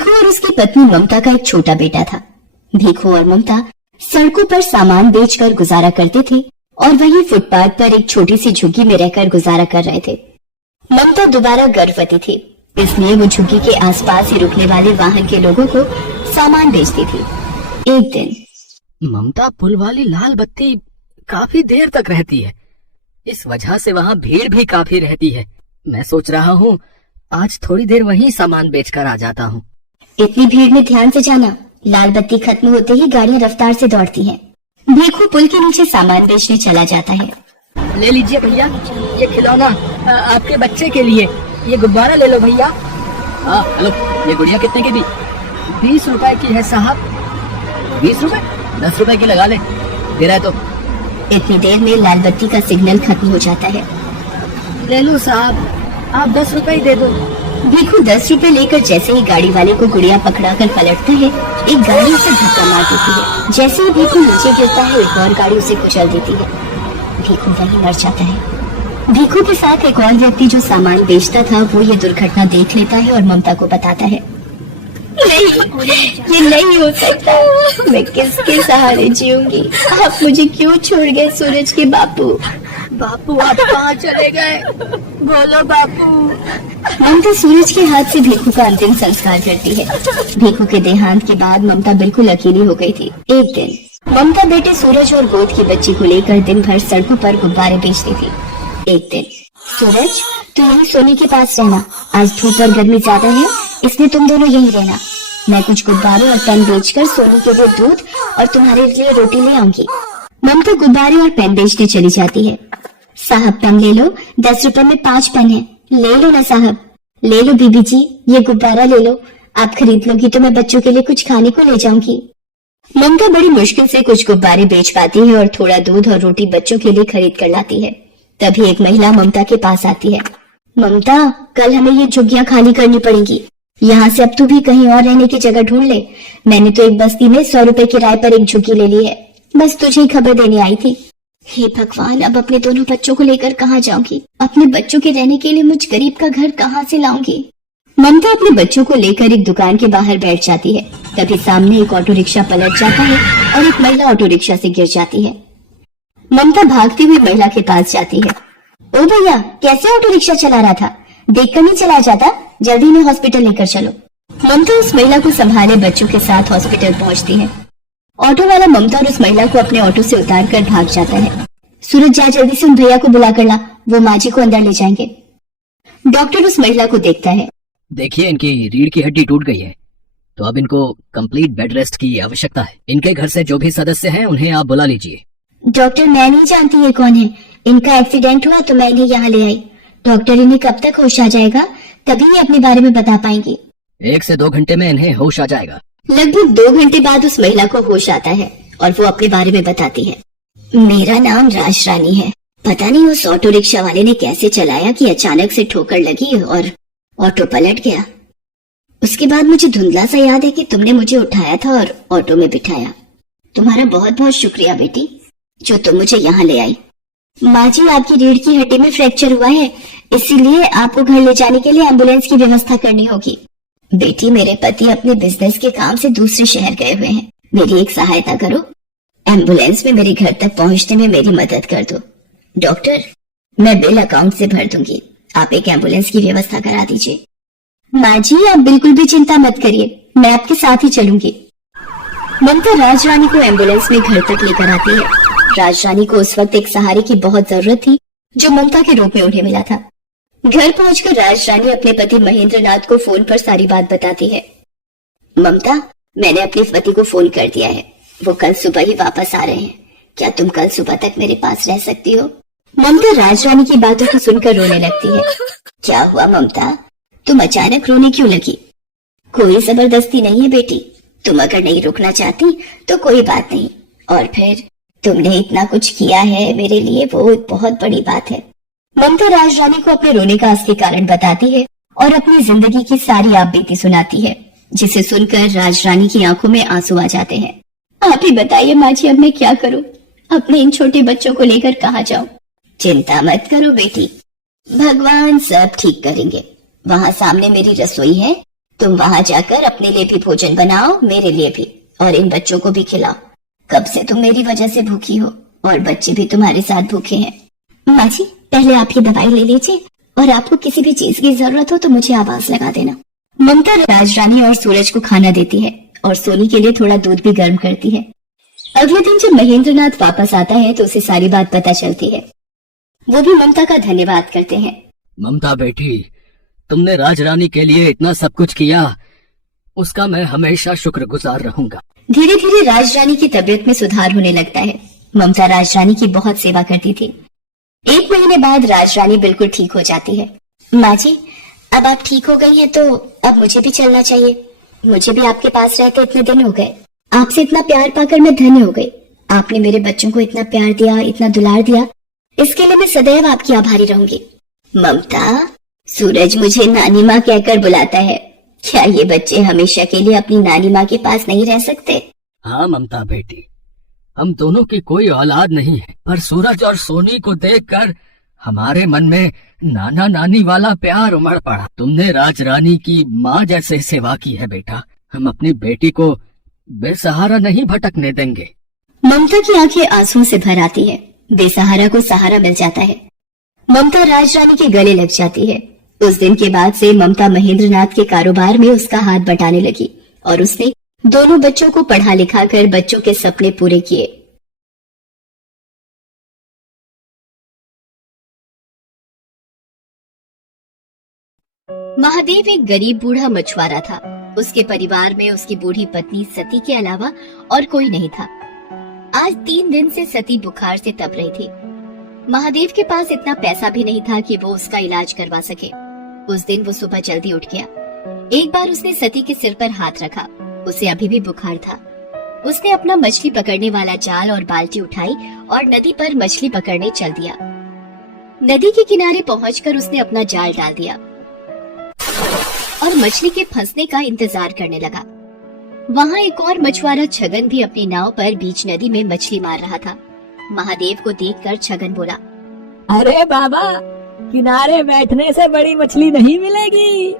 भीखू और उसकी पत्नी ममता का एक छोटा बेटा था। भीखू और ममता सड़कों पर सामान बेचकर गुजारा करते थे और वहीं फुटपाथ पर एक छोटी सी झुग्गी में रहकर गुजारा कर रहे थे। ममता दोबारा गर्भवती थी, इसलिए वो झुग्गी के आसपास ही रुकने वाले वाहन के लोगों को सामान बेचती थी। एक दिन ममता पुल वाली लाल बत्ती काफी देर तक रहती है, इस वजह से वहाँ भीड़ भी काफी रहती है। मैं सोच रहा हूँ आज थोड़ी देर वहीं सामान बेचकर आ जाता हूँ। इतनी भीड़ में ध्यान से जाना, लाल बत्ती खत्म होते ही गाड़ियाँ रफ्तार से दौड़ती हैं। भीखू पुल के नीचे सामान बेचने चला जाता है। ले लीजिए भैया, ये खिलौना आपके बच्चे के लिए, ये गुब्बारा ले लो भैया। हेलो, ये गुड़िया कितने की दी? 20 रुपए की है साहब। 20 रुपए? 10 रुपए की लगा ले, दे रहा है तो। इतनी देर में लाल बत्ती का सिग्नल खत्म हो जाता है। ले लो साहब, आप 10 रुपए ही दे दो। भीखू 10 रुपए लेकर जैसे ही गाड़ी वाले को गुड़िया पकड़ाकर पलटता है, एक गाड़ी उसे धक्का मार देती है। जैसे ही भीखू नीचे गिरता है, एक और गाड़ी उसे कुचल देती है। भीखू वहीं मर जाता है। भीखू के साथ एक और व्यक्ति जो सामान बेचता था, वो ये दुर्घटना देख लेता है और ममता को बताता है। नहीं, ये नहीं हो सकता। मैं किसके सहारे जीऊंगी? आप मुझे क्यों छोड़ गए सूरज के बापू? बापू आप कहाँ चले गए? बोलो बापू। ममता सूरज के हाथ से भीखू का अंतिम संस्कार करती है। भीखू के देहांत के बाद ममता बिल्कुल अकेली हो गई थी। एक दिन ममता बेटे सूरज और गोद की बच्ची को लेकर दिन भर सड़कों पर गुब्बारे बेचती थी। एक दिन, सूरज तू यहीं सोनी के पास रहना, आज धूप और गर्मी ज्यादा है, इसलिए तुम दोनों यहीं रहना। मैं कुछ गुब्बारे और पेन बेचकर सोनी के लिए दूध और तुम्हारे लिए रोटी ले आऊंगी। ममता गुब्बारे और पेन बेचने चली जाती है। साहब पेन ले लो, 10 रुपए में 5 पेन है, ले लो ना साहब। ले लो बीबी जी, ये गुब्बारा ले लो, आप खरीद लोगी तो मैं बच्चों के लिए कुछ खाने को ले जाऊंगी। ममता बड़ी मुश्किल से कुछ गुब्बारे बेच पाती है और थोड़ा दूध और रोटी बच्चों के लिए खरीद कर लाती है। तभी एक महिला ममता के पास आती है। ममता, कल हमें ये झुग्गियां खाली करनी पड़ेंगी, यहाँ से अब तू भी कहीं और रहने की जगह ढूंढ ले। मैंने तो एक बस्ती में 100 रुपए किराए पर एक झुग्गी ले ली है, बस तुझे ही खबर देने आई थी। हे भगवान, अब अपने दोनों बच्चों को लेकर कहाँ जाऊंगी? अपने बच्चों के रहने के लिए मुझ गरीब का घर कहाँ से लाऊंगी? ममता अपने बच्चों को लेकर एक दुकान के बाहर बैठ जाती है। तभी सामने एक ऑटो रिक्शा पलट जाता है और एक महिला ऑटो रिक्शा से गिर जाती है। ममता भागती हुई महिला के पास जाती है। ओ भैया, कैसे ऑटो रिक्शा चला रहा था? देखकर नहीं चला जाता, जल्दी इन्हें हॉस्पिटल लेकर चलो। ममता उस महिला को संभाले बच्चों के साथ हॉस्पिटल पहुंचती है। ऑटो वाला ममता और उस महिला को अपने ऑटो से उतार कर भाग जाता है। सूरज जा जल्दी से उन भैया को बुला कर ला, वो माँ जी को अंदर ले जाएंगे। डॉक्टर उस महिला को देखता है। देखिए, इनकी रीढ़ की हड्डी टूट गई है, तो अब इनको कंप्लीट बेड रेस्ट की आवश्यकता है। इनके घर से जो भी सदस्य हैं उन्हें आप बुला लीजिए। डॉक्टर, मैं नहीं जानती ये कौन है, इनका एक्सीडेंट हुआ तो मैं इन्हें यहाँ ले आई। डॉक्टर, इन्हें कब तक होश आ जाएगा, तभी ये अपने बारे में बता पाएंगी। 1 से 2 घंटे में इन्हें होश आ जाएगा। लगभग 2 घंटे बाद उस महिला को होश आता है और वो अपने बारे में बताती है। मेरा नाम राज रानी है। पता नहीं उस ऑटो रिक्शा वाले ने कैसे चलाया कि अचानक से ठोकर लगी और ऑटो पलट गया। उसके बाद मुझे धुंधला सा याद है कि तुमने मुझे उठाया था और ऑटो में बिठाया। तुम्हारा बहुत बहुत शुक्रिया बेटी, जो तुम मुझे यहाँ ले आई। माँ जी, आपकी रीढ़ की हड्डी में फ्रैक्चर हुआ है, इसीलिए आपको घर ले जाने के लिए एम्बुलेंस की व्यवस्था करनी होगी। बेटी, मेरे पति अपने बिजनेस के काम से दूसरे शहर गए हुए हैं, मेरी एक सहायता करो, एम्बुलेंस में मेरे घर तक पहुँचने में मेरी मदद कर दो। डॉक्टर, मैं बिल अकाउंट से भर दूंगी, आप एक एम्बुलेंस की व्यवस्था करा दीजिए। माँ जी, आप बिल्कुल भी चिंता मत करिए, मैं आपके साथ ही चलूंगी। ममता राज रानी को एम्बुलेंस में घर तक लेकर आती है। राज रानी को उस वक्त एक सहारे की बहुत जरूरत थी, जो ममता के रूप में उन्हें मिला था। घर पहुंचकर राज रानी अपने पति महेंद्र नाथ को फोन पर सारी बात बताती है। ममता, मैंने अपने पति को फोन कर दिया है, वो कल सुबह ही वापस आ रहे हैं, क्या तुम कल सुबह तक मेरे पास रह सकती हो? ममता राज रानी की बातों को सुनकर रोने लगती है। क्या हुआ ममता, तुम अचानक रोने क्यों लगी? कोई जबरदस्ती नहीं है बेटी, तुम अगर नहीं रुकना चाहती तो कोई बात नहीं, और फिर तुमने इतना कुछ किया है मेरे लिए, वो एक बहुत बड़ी बात है। ममता राज रानी को अपने रोने का असली कारण बताती है और अपनी जिंदगी की सारी आप बीती सुनाती है, जिसे सुनकर राज रानी की आंखों में आंसू आ जाते हैं। आप ही बताइए माँ जी, अब मैं क्या करूँ? अपने इन छोटे बच्चों को लेकर कहाँ जाऊँ? चिंता मत करो बेटी, भगवान सब ठीक करेंगे। वहाँ सामने मेरी रसोई है, तुम वहां जाकर अपने लिए भी भोजन बनाओ, मेरे लिए भी, और इन बच्चों को भी खिलाओ। कब से तुम मेरी वजह से भूखी हो और बच्चे भी तुम्हारे साथ भूखे हैं। माँ जी, पहले आप ये दवाई ले लीजिए और आपको किसी भी चीज की जरूरत हो तो मुझे आवाज लगा देना। ममता राजरानी और सूरज को खाना देती है और सोनी के लिए थोड़ा दूध भी गर्म करती है। अगले दिन जब महेंद्रनाथ वापस आता है तो उसे सारी बात पता चलती है। वो भी ममता का धन्यवाद करते हैं। ममता बेटी, तुमने राजरानी के लिए इतना सब कुछ किया, उसका मैं हमेशा शुक्रगुजार रहूंगा। धीरे धीरे राजरानी की तबीयत में सुधार होने लगता है। ममता राजरानी की बहुत सेवा करती थी। 1 महीने बाद राजरानी बिल्कुल ठीक हो जाती है। माँ जी, अब आप ठीक हो गई हैं तो अब मुझे भी चलना चाहिए। मुझे भी आपके पास रहते इतने दिन हो गए। आपसे इतना प्यार पाकर मैं धन्य हो गई। आपने मेरे बच्चों को इतना प्यार दिया, इतना दुलार दिया, इसके लिए मैं सदैव आपकी आभारी रहूंगी। ममता, सूरज मुझे नानी माँ कहकर बुलाता है। क्या ये बच्चे हमेशा के लिए अपनी नानी माँ के पास नहीं रह सकते? हाँ ममता बेटी, हम दोनों की कोई औलाद नहीं है, पर सूरज और सोनी को देखकर हमारे मन में नाना नानी वाला प्यार उमड़ पड़ा। तुमने राजरानी की माँ जैसे सेवा की है बेटा। हम अपनी बेटी को बेसहारा नहीं भटकने देंगे। ममता की आंखें आंसुओं से भर आती है। बेसहारा को सहारा मिल जाता है। ममता राजरानी के गले लग जाती है। उस दिन के बाद से ममता महेंद्रनाथ के कारोबार में उसका हाथ बटाने लगी और उसने दोनों बच्चों को पढ़ा लिखा कर बच्चों के सपने पूरे किए। महादेव एक गरीब बूढ़ा मछुआरा था। उसके परिवार में उसकी बूढ़ी पत्नी सती के अलावा और कोई नहीं था। आज 3 दिन से सती बुखार से तप रही थी। महादेव के पास इतना पैसा भी नहीं था कि वो उसका इलाज करवा सके। उस दिन वो सुबह जल्दी उठ गया। एक बार उसने सती के सिर पर हाथ रखा। उसे अभी भी बुखार था। उसने अपना मछली पकड़ने वाला जाल और बाल्टी उठाई और नदी पर मछली पकड़ने चल दिया। नदी के किनारे पहुंचकर उसने अपना जाल डाल दिया और मछली के फंसने का इंतजार करने लगा। वहाँ एक और मछुआरा छगन भी अपनी नाव पर बीच नदी में मछली मार रहा था। महादेव को देखकर छगन बोला, अरे बाबा, किनारे बैठने से बड़ी मछली नहीं मिलेगी।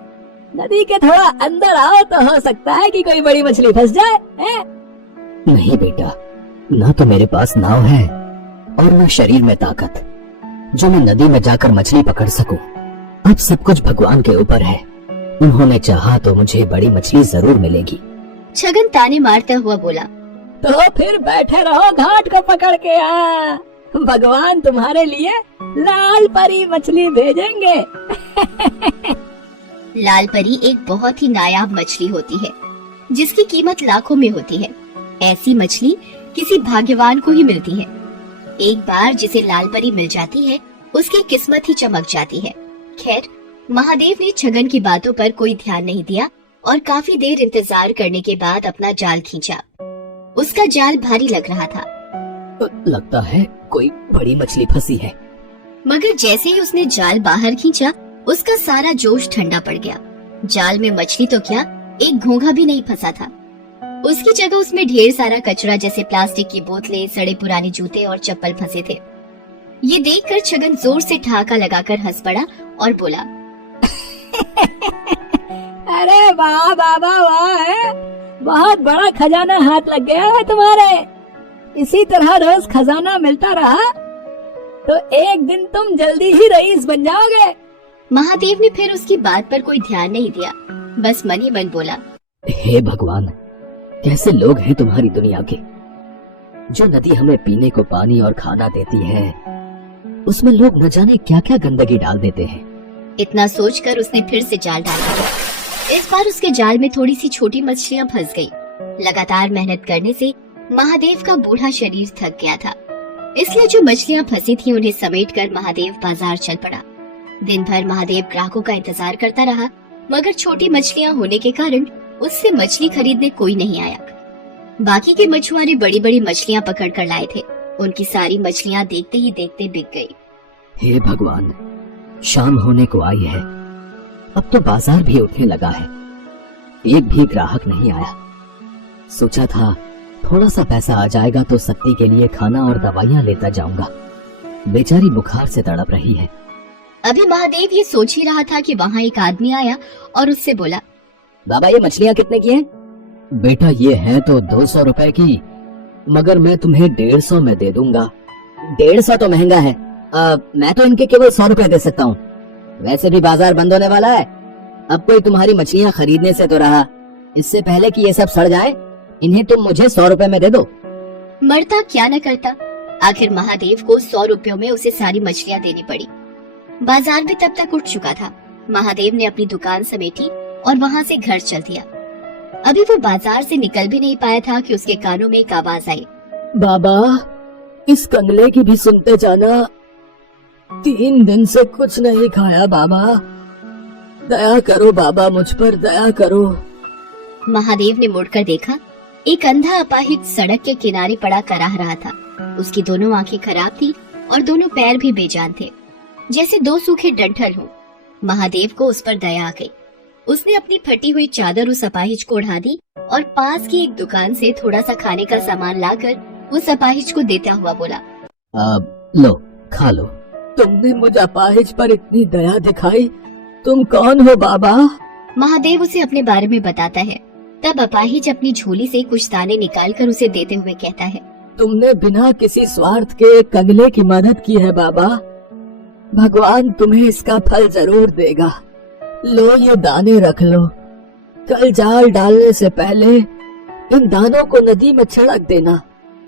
नदी के थोड़ा अंदर आओ तो हो सकता है कि कोई बड़ी मछली फंस जाए। नहीं बेटा, ना तो मेरे पास नाव है और न शरीर में ताकत जो मैं नदी में जाकर मछली पकड़ सकूं। अब सब कुछ भगवान के ऊपर है। उन्होंने चाहा तो मुझे बड़ी मछली जरूर मिलेगी। छगन ताने मारता हुआ बोला, तो फिर बैठे रहो घाट को पकड़ के। भगवान तुम्हारे लिए लाल परी मछली भेजेंगे। लाल परी एक बहुत ही नायाब मछली होती है जिसकी कीमत लाखों में होती है। ऐसी मछली किसी भाग्यवान को ही मिलती है। एक बार जिसे लाल परी मिल जाती है उसकी किस्मत ही चमक जाती है। खैर, महादेव ने छगन की बातों पर कोई ध्यान नहीं दिया और काफी देर इंतजार करने के बाद अपना जाल खींचा। उसका जाल भारी लग रहा था। लगता है कोई बड़ी मछली फंसी है। मगर जैसे ही उसने जाल बाहर खींचा उसका सारा जोश ठंडा पड़ गया। जाल में मछली तो क्या, एक घोंघा भी नहीं फंसा था। उसकी जगह उसमें ढेर सारा कचरा जैसे प्लास्टिक की बोतलें, सड़े पुराने जूते और चप्पल फंसे थे। ये देखकर छगन जोर से ठहाका लगाकर हंस पड़ा और बोला, अरे वाह बाबा वाह, बहुत बड़ा खजाना हाथ लग गया है तुम्हारे। इसी तरह रोज खजाना मिलता रहा तो एक दिन तुम जल्दी ही रईस बन जाओगे। महादेव ने फिर उसकी बात पर कोई ध्यान नहीं दिया, बस मन ही मन बोला, हे भगवान, कैसे लोग हैं तुम्हारी दुनिया के। जो नदी हमें पीने को पानी और खाना देती है उसमें लोग न जाने क्या क्या गंदगी डाल देते हैं। इतना सोचकर उसने फिर से जाल डाला। इस बार उसके जाल में थोड़ी सी छोटी मछलियां फंस गई। लगातार मेहनत करने से महादेव का बूढ़ा शरीर थक गया था, इसलिए जो मछलियां फंसी थी उन्हें समेटकर महादेव बाजार चल पड़ा। दिन भर महादेव ग्राहकों का इंतजार करता रहा, मगर छोटी मछलियां होने के कारण उससे मछली खरीदने कोई नहीं आया। बाकी के मछुआरे बड़ी बड़ी मछलियां पकड़ कर लाए थे। उनकी सारी मछलियां देखते ही देखते बिक गई। हे भगवान, शाम होने को आई है, अब तो बाजार भी उठने लगा है। एक भी ग्राहक नहीं आया। सोचा था थोड़ा सा पैसा आ जाएगा तो सत्ती के लिए खाना और दवाइयाँ लेता जाऊंगा। बेचारी बुखार से तड़प रही है। अभी महादेव ये सोच ही रहा था कि वहाँ एक आदमी आया और उससे बोला, बाबा ये मछलियाँ कितने की हैं? बेटा ये है तो 200 रुपए की, मगर मैं तुम्हें 150 में दे दूंगा। 150 तो महंगा है। मैं तो इनके केवल 100 रुपए दे सकता हूँ। वैसे भी बाजार बंद होने वाला है, अब कोई तुम्हारी मछलियाँ खरीदने से तो रहा। इससे पहले कि ये सब सड़ जाए, इन्हें तुम मुझे 100 रुपए में दे दो। मरता क्या न करता, आखिर महादेव को 100 रुपयों में उसे सारी मछलियाँ देनी पड़ी। बाजार भी तब तक उठ चुका था। महादेव ने अपनी दुकान समेटी और वहाँ से घर चल दिया। अभी वो बाजार से निकल भी नहीं पाया था कि उसके कानों में एक आवाज आई। बाबा इस कंगले की भी सुनते जाना, 3 दिन से कुछ नहीं खाया बाबा, दया करो बाबा, मुझ पर दया करो। महादेव ने मुड़कर देखा, एक अंधा अपाहिज सड़क के किनारे पड़ा कराह रहा था। उसकी दोनों आंखें खराब थी और दोनों पैर भी बेजान थे, जैसे 2 सूखे डंठल हों। महादेव को उस पर दया आ गई। उसने अपनी फटी हुई चादर उस अपाहिज को ओढ़ा दी और पास की एक दुकान से थोड़ा सा खाने का सामान लाकर उस अपाहिज को देता हुआ बोला, लो खा लो। तुमने मुझ अपाहिज पर इतनी दया दिखाई, तुम कौन हो बाबा? महादेव उसे अपने बारे में बताता है। तब अपाहिज अपनी झोली से कुछ दाने निकालकर उसे देते हुए कहता है, तुमने बिना किसी स्वार्थ के कंगले की मदद की है बाबा, भगवान तुम्हें इसका फल जरूर देगा। लो ये दाने रख लो, कल जाल डालने से पहले इन दानों को नदी में छिड़क देना।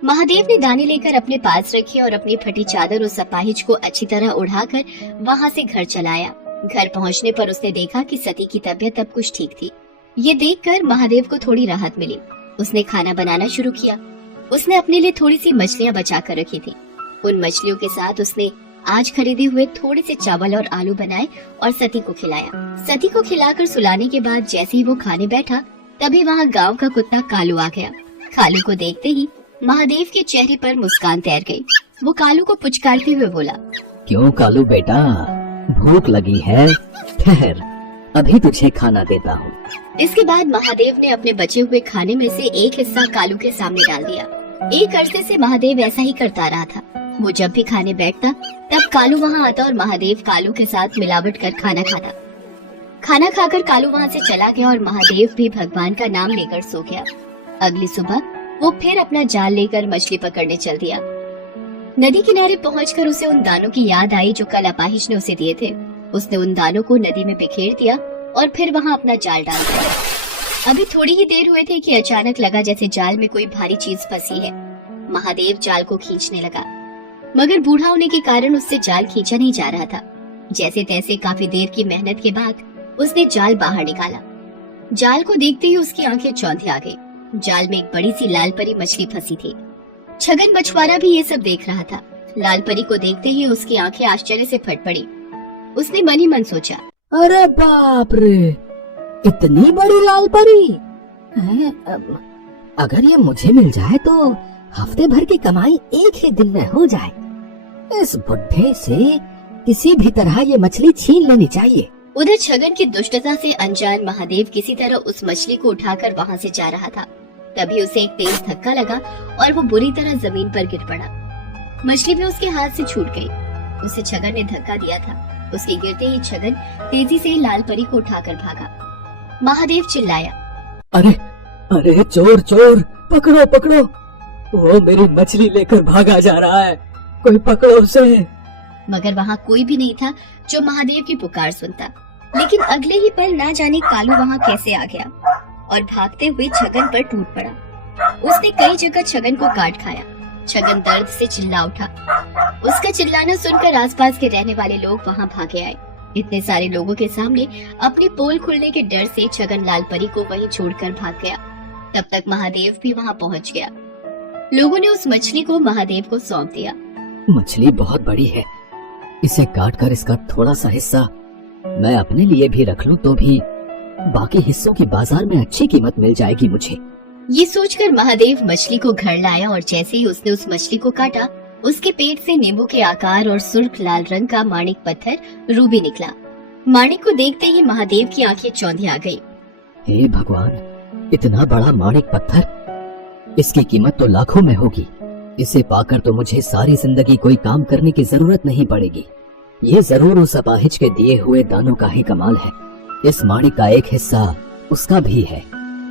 महादेव ने दाने लेकर अपने पास रखे और अपनी फटी चादर उस अपाहिज को अच्छी तरह उड़ाकर वहाँ से घर चलाया। घर पहुँचने पर उसने देखा कि सती की तबीयत अब कुछ ठीक थी। ये देखकर महादेव को थोड़ी राहत मिली। उसने खाना बनाना शुरू किया। उसने अपने लिए थोड़ी सी मछलियाँ बचा कर रखी थी। उन मछलियों के साथ उसने आज खरीदे हुए थोड़े से चावल और आलू बनाए और सती को खिलाया। सती को खिलाकर सुलाने के बाद जैसे ही वो खाने बैठा, तभी वहाँ गांव का कुत्ता कालू आ गया। कालू को देखते ही महादेव के चेहरे पर मुस्कान तैर गई। वो कालू को पुचकारते हुए बोला, क्यों कालू बेटा, भूख लगी है? ठहर, अभी तुझे खाना देता हूँ। इसके बाद महादेव ने अपने बचे हुए खाने में से एक हिस्सा कालू के सामने डाल दिया। एक अरसे से महादेव ऐसा ही करता रहा था। वो जब भी खाने बैठता, तब कालू वहाँ आता और महादेव कालू के साथ मिलावट कर खाना खाता। खाना खाकर कालू वहाँ से चला गया और महादेव भी भगवान का नाम लेकर सो गया। अगली सुबह वो फिर अपना जाल लेकर मछली पकड़ने चल दिया। नदी किनारे पहुंचकर उसे उन दानों की याद आई जो कल अपाहिज ने उसे दिए थे। उसने उन दानों को नदी में बिखेर दिया और फिर वहाँ अपना जाल डाल दिया। अभी थोड़ी ही देर हुए थे कि अचानक लगा जैसे जाल में कोई भारी चीज फंसी है। महादेव जाल को खींचने लगा, मगर बूढ़ा होने के कारण उससे जाल खींचा नहीं जा रहा था। जैसे तैसे काफी देर की मेहनत के बाद उसने जाल बाहर निकाला। जाल को देखते ही उसकी आंखें चौंधी आ गई। जाल में एक बड़ी सी लाल परी मछली फंसी थी। छगन मछुआरा भी ये सब देख रहा था। लाल परी को देखते ही उसकी आंखें आश्चर्य से फट पड़ी। उसने मन ही मन सोचा, अरे बाप रे, इतनी बड़ी लाल परी! अगर ये मुझे मिल जाए तो हफ्ते भर की कमाई एक ही दिन में हो जाए। इस बुढ़े से किसी भी तरह ये मछली छीन लेनी चाहिए। उधर छगन की दुष्टता से अनजान महादेव किसी तरह उस मछली को उठाकर वहाँ से जा रहा था। तभी उसे एक तेज धक्का लगा और वो बुरी तरह जमीन पर गिर पड़ा। मछली भी उसके हाथ से छूट गई। उसे छगन ने धक्का दिया था। उसके गिरते ही छगन तेजी से लाल परी को उठाकर भागा। महादेव चिल्लाया, अरे अरे चोर चोर, पकड़ो पकड़ो, वो मेरी मछली लेकर भागा जा रहा है, कोई पकड़ो उसे। मगर वहाँ कोई भी नहीं था जो महादेव की पुकार सुनता। लेकिन अगले ही पल ना जाने कालू वहाँ कैसे आ गया और भागते हुए छगन पर टूट पड़ा। उसने कई जगह छगन को काट खाया। छगन दर्द से चिल्ला उठा। उसका चिल्लाना सुनकर आसपास के रहने वाले लोग वहाँ भागे आए। इतने सारे लोगों के सामने अपनी पोल खुलने के डर से छगन लाल परी को वहीं छोड़कर भाग गया। तब तक महादेव भी वहाँ पहुँच गया। लोगों ने उस मछली को महादेव को सौंप दिया। मछली बहुत बड़ी है, इसे काट कर इसका थोड़ा सा हिस्सा मैं अपने लिए भी रख लूं तो भी बाकी हिस्सों की बाजार में अच्छी कीमत मिल जाएगी मुझे। ये सोचकर महादेव मछली को घर लाया और जैसे ही उसने उस मछली को काटा, उसके पेट से नींबू के आकार और सुर्ख लाल रंग का माणिक पत्थर रूबी निकला। माणिक को देखते ही महादेव की आंखें चौंधी आ गई। हे भगवान, इतना बड़ा माणिक पत्थर, इसकी कीमत तो लाखों में होगी। इसे पाकर तो मुझे सारी जिंदगी कोई काम करने की जरूरत नहीं पड़ेगी। ये जरूर उस अपाहिज के दिए हुए दानों का ही कमाल है। इस माणिक का एक हिस्सा उसका भी है।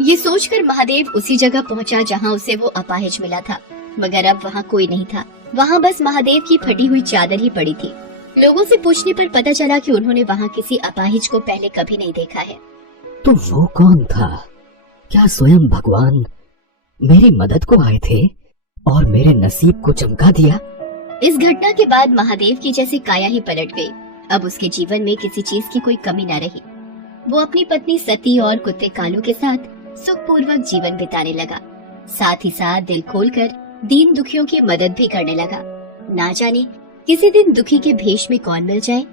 ये सोचकर महादेव उसी जगह पहुंचा जहां उसे वो अपाहिज मिला था, मगर अब वहां कोई नहीं था। वहां बस महादेव की फटी हुई चादर ही पड़ी थी। लोगों से पूछने पर पता चला कि उन्होंने वहां किसी अपाहिज को पहले कभी नहीं देखा है। तो वो कौन था? क्या स्वयं भगवान मेरी मदद को आए थे और मेरे नसीब को चमका दिया? इस घटना के बाद महादेव की जैसे काया ही पलट गई। अब उसके जीवन में किसी चीज की कोई कमी न रही। वो अपनी पत्नी सती और कुत्ते कालू के साथ सुखपूर्वक जीवन बिताने लगा। साथ ही साथ दिल खोलकर दीन दुखियों की मदद भी करने लगा। ना जाने किसी दिन दुखी के भेष में कौन मिल जाए